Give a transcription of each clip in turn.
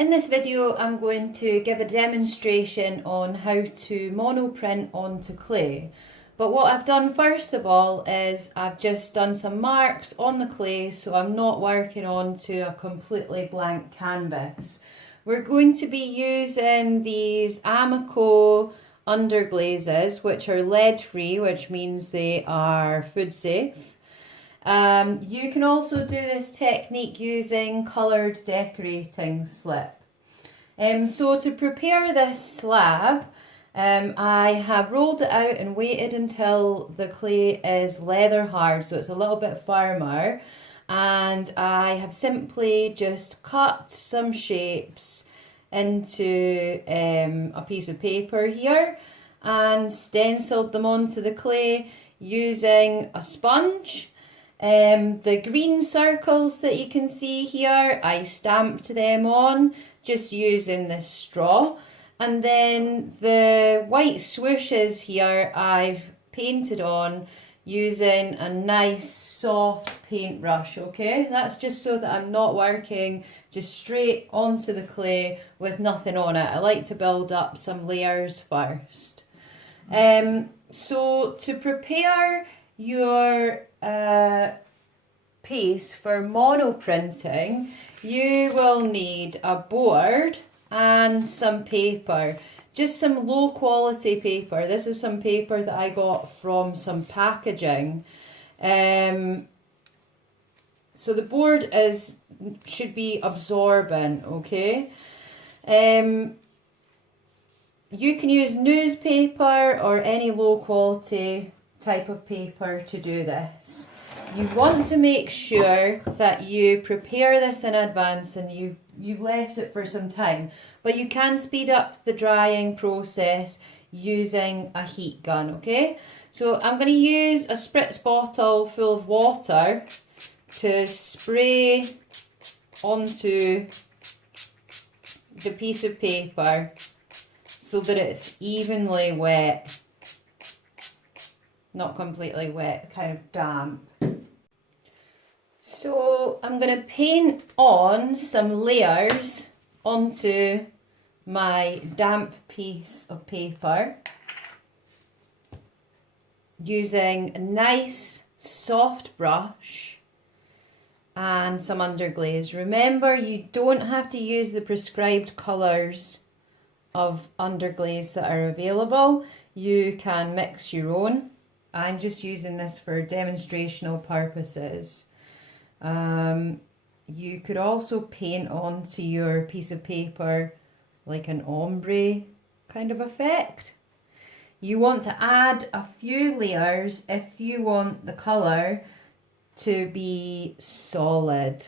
In this video I'm going to give a demonstration on how to monoprint onto clay. But what I've done first of all is I've just done some marks on the clay, so I'm not working onto a completely blank canvas. We're going to be using these Amico underglazes, which are lead free, which means they are food safe. You can also do this technique using coloured decorating slip. So to prepare this slab, I have rolled it out and waited until the clay is leather hard, so it's a little bit firmer, and I have simply just cut some shapes into a piece of paper here and stenciled them onto the clay using a sponge. The green circles that you can see here, I stamped them on just using this straw, and then the white swooshes here I've painted on using a nice soft paintbrush. Okay, that's just so that I'm not working just straight onto the clay with nothing on it. I like to build up some layers first. So to prepare your piece for monoprinting, you will need a board and some paper, just some low quality paper. This is some paper that I got from some packaging. So the board should be absorbent, okay? You can use newspaper or any low quality type of paper to do this. You want to make sure that you prepare this in advance and you've left it for some time, but you can speed up the drying process using a heat gun, okay? So I'm going to use a spritz bottle full of water to spray onto the piece of paper so that it's evenly wet. Not completely wet, kind of damp. So I'm going to paint on some layers onto my damp piece of paper using a nice soft brush and some underglaze. Remember, you don't have to use the prescribed colours of underglaze that are available. You can mix your own. I'm just using this for demonstrational purposes. You could also paint onto your piece of paper like an ombre kind of effect. You want to add a few layers if you want the colour to be solid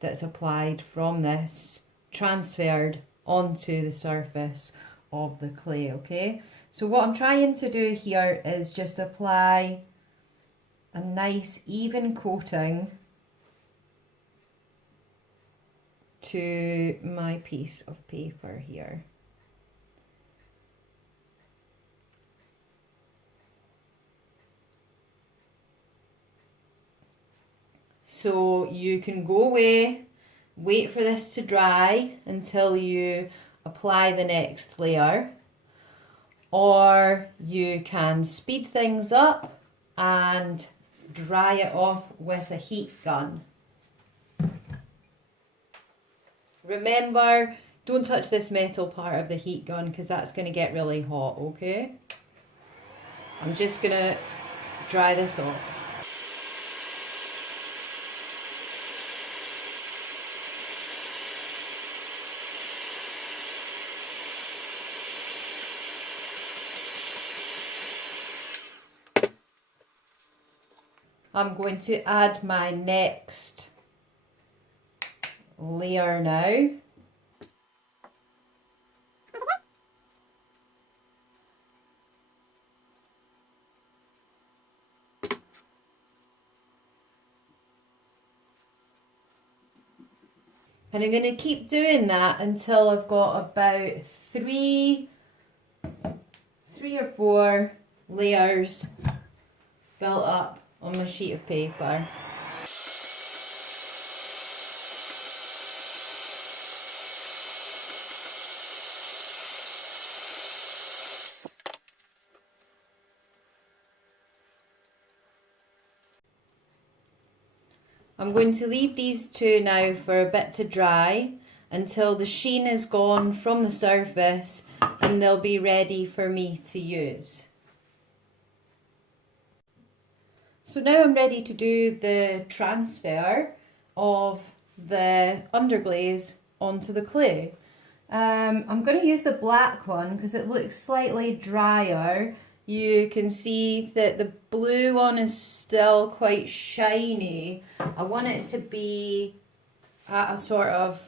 that's applied from this, transferred onto the surface of the clay, okay? So what I'm trying to do here is just apply a nice even coating to my piece of paper here. So you can go away, wait for this to dry until you apply the next layer, or you can speed things up and dry it off with a heat gun. Remember, don't touch this metal part of the heat gun because that's going to get really hot, okay? I'm just going to dry this off. I'm going to add my next layer now. And I'm going to keep doing that until I've got about three or four layers built up on my sheet of paper. I'm going to leave these two now for a bit to dry until the sheen is gone from the surface and they'll be ready for me to use. So now I'm ready to do the transfer of the underglaze onto the clay. I'm going to use the black one because it looks slightly drier. You can see that the blue one is still quite shiny. I want it to be at a sort of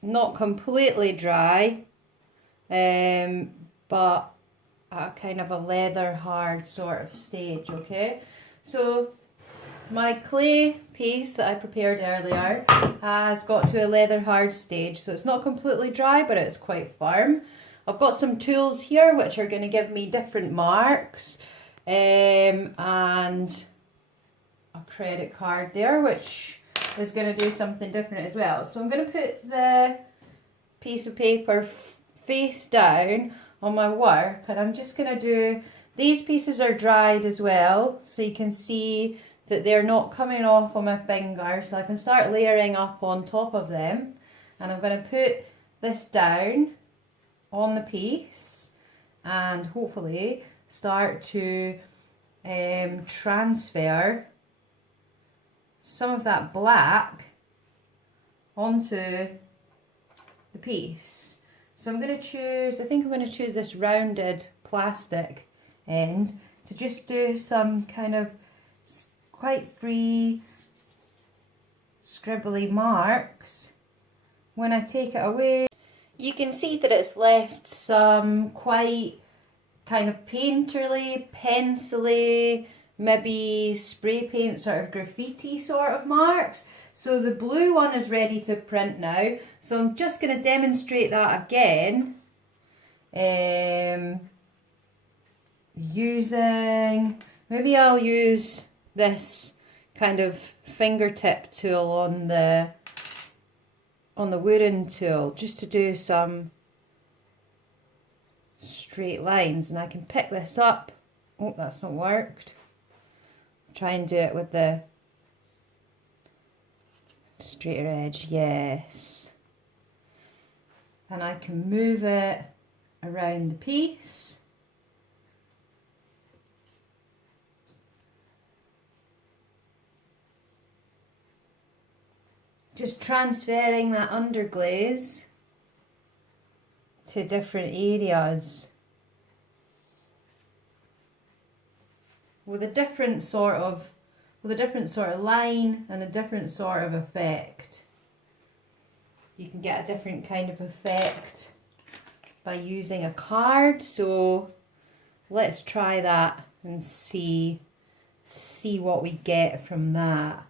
not completely dry, but at a kind of a leather hard sort of stage, okay? So my clay paste that I prepared earlier has got to a leather hard stage, so it's not completely dry, but it's quite firm. I've got some tools here which are going to give me different marks, and a credit card there which is going to do something different as well. So I'm going to put the piece of paper face down on my work, and I'm just going to do, these pieces are dried as well, so you can see that they're not coming off on my finger, so I can start layering up on top of them. And I'm going to put this down on the piece and hopefully start to transfer some of that black onto the piece. So I'm going to choose, I think I'm going to choose this rounded plastic end to just do some kind of quite free scribbly marks. When I take it away, you can see that it's left some quite kind of painterly, pencily, maybe spray paint sort of graffiti sort of marks. So the blue one is ready to print now. So I'm just going to demonstrate that again. Maybe I'll use this kind of fingertip tool on the wooden tool just to do some straight lines, and I can pick this up. Oh, that's not worked. Try and do it with the straighter edge, yes. And I can move it around the piece. Just transferring that underglaze to different areas with a different sort of line and a different sort of effect. You can get a different kind of effect by using a card. So let's try that and see what we get from that.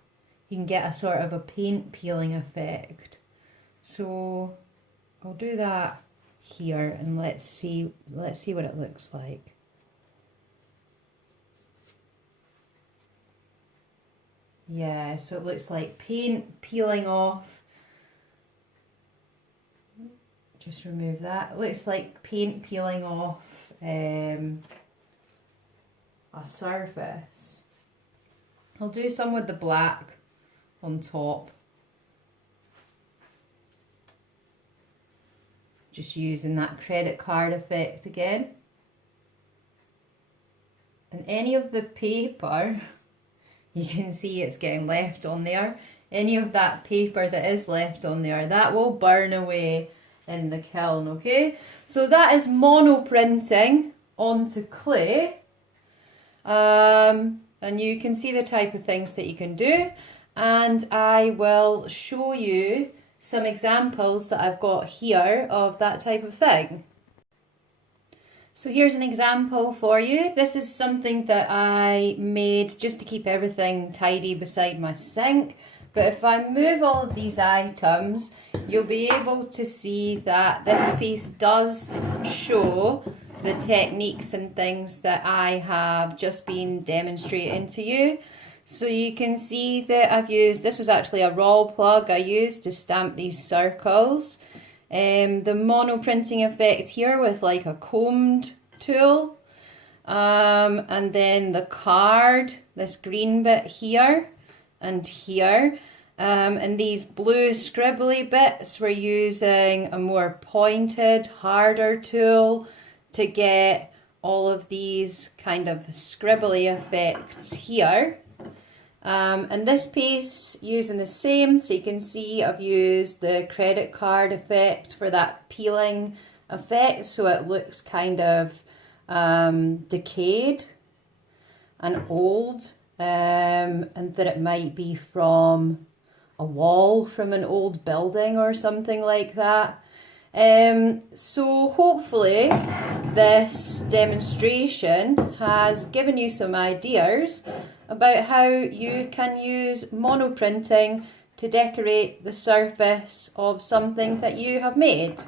You can get a sort of a paint peeling effect. So I'll do that here and let's see what it looks like. Yeah, so it looks like paint peeling off. Just remove that. It looks like paint peeling off a surface. I'll do some with the black on top. Just using that credit card effect again. And any of the paper, you can see it's getting left on there. Any of that paper that is left on there, that will burn away in the kiln, okay? So that is monoprinting onto clay. And you can see the type of things that you can do. And I will show you some examples that I've got here of that type of thing. So here's an example for you. This is something that I made just to keep everything tidy beside my sink. But if I move all of these items, you'll be able to see that this piece does show the techniques and things that I have just been demonstrating to you. So you can see that I've used, this was actually a roll plug I used to stamp these circles. The monoprinting effect here with like a combed tool. And then the card, this green bit here, and here. And these blue scribbly bits, we're using a more pointed, harder tool to get all of these kind of scribbly effects here. And this piece, using the same, so you can see I've used the credit card effect for that peeling effect, so it looks kind of decayed and old, and that it might be from a wall from an old building or something like that. So hopefully this demonstration has given you some ideas about how you can use monoprinting to decorate the surface of something that you have made.